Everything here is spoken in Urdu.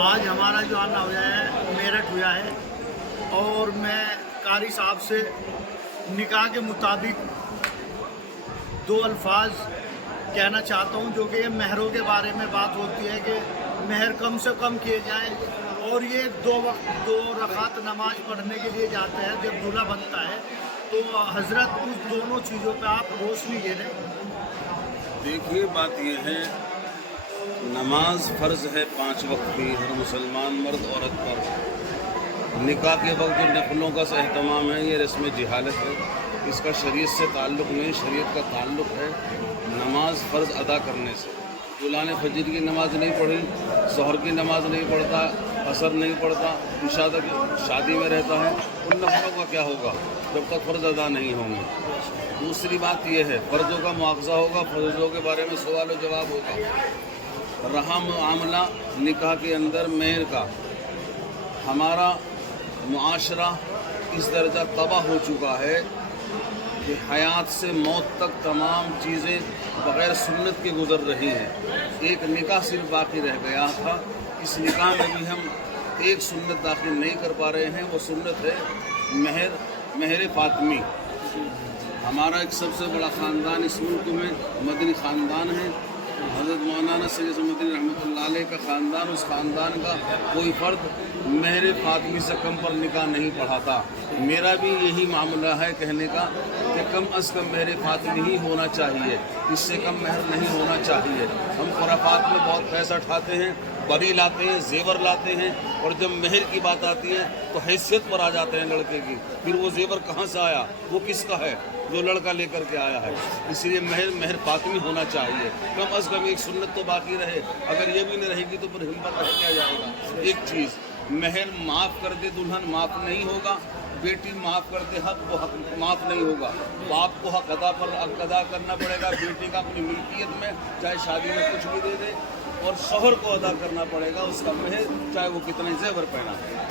آج ہمارا جو آنا ہوا ہے میرٹھ ہوا ہے، اور میں قاری صاحب سے نکاح کے مطابق دو الفاظ کہنا چاہتا ہوں، جو کہ یہ مہروں کے بارے میں بات ہوتی ہے کہ مہر کم سے کم کیے جائیں، اور یہ دو رکعت نماز پڑھنے کے لیے جاتے ہیں جب دولہا بنتا ہے، تو حضرت اس دونوں چیزوں پہ آپ روشنی دے دیں۔ دیکھیے، بات یہ ہے، نماز فرض ہے 5 وقت کی ہر مسلمان مرد عورت پر۔ نکاح کے وقت جو نفلوں کا اہتمام ہے، یہ رسم جہالت ہے، اس کا شریعت سے تعلق نہیں، شریعت کا تعلق ہے نماز فرض ادا کرنے سے۔ دلہا نے فجر کی نماز نہیں پڑھی، ظہر کی نماز نہیں پڑھتا، عصر نہیں پڑھتا، عشاء تک شادی میں رہتا ہے، ان نفلوں کا کیا ہوگا جب تک فرض ادا نہیں ہوں گے؟ دوسری بات یہ ہے، فرضوں کا مواخذہ ہوگا، فرضوں کے بارے میں سوال و جواب ہوگا۔ رہا معاملہ نکاح کے اندر مہر کا، ہمارا معاشرہ اس درجہ تباہ ہو چکا ہے کہ حیات سے موت تک تمام چیزیں بغیر سنت کے گزر رہی ہیں۔ ایک نکاح صرف باقی رہ گیا تھا، اس نکاح میں بھی ہم ایک سنت داخل نہیں کر پا رہے ہیں، وہ سنت ہے مہر فاطمی۔ ہمارا ایک سب سے بڑا خاندان اس ملک میں مدنی خاندان ہے، حضرت مولانا سید مدنی رحمۃ اللہ علیہ کا خاندان، اس خاندان کا کوئی فرد مہر فاطمی سے کم پر نکاح نہیں پڑھاتا۔ میرا بھی یہی معاملہ ہے کہنے کا کہ کم از کم مہر فاطمی ہی ہونا چاہیے، اس سے کم مہر نہیں ہونا چاہیے۔ ہم خرافات میں بہت پیسہ اٹھاتے ہیں، بری لاتے ہیں، زیور لاتے ہیں، اور جب مہر کی بات آتی ہے تو حیثیت پر آ جاتے ہیں لڑکے کی، پھر وہ زیور کہاں سے آیا، وہ کس کا ہے جو لڑکا لے کر کے آیا ہے۔ اس لیے مہر فاطمی ہونا چاہیے، کم از کم ایک سنت تو باقی رہے۔ اگر یہ بھی نہیں رہے گی تو پھر ہمت رہ کیا جائے گا؟ ایک چیز، مہر معاف کر دے دلہن معاف نہیں ہوگا، بیٹی معاف کر دے حق وہ حق معاف نہیں ہوگا۔ باپ کو حق ادا کرنا پڑے گا بیٹی کا اپنی ملکیت میں، چاہے شادی میں کچھ بھی دے دے، اور شوہر کو ادا کرنا پڑے گا اس کا مہر، چاہے وہ کتنے زیور پہنا ہے۔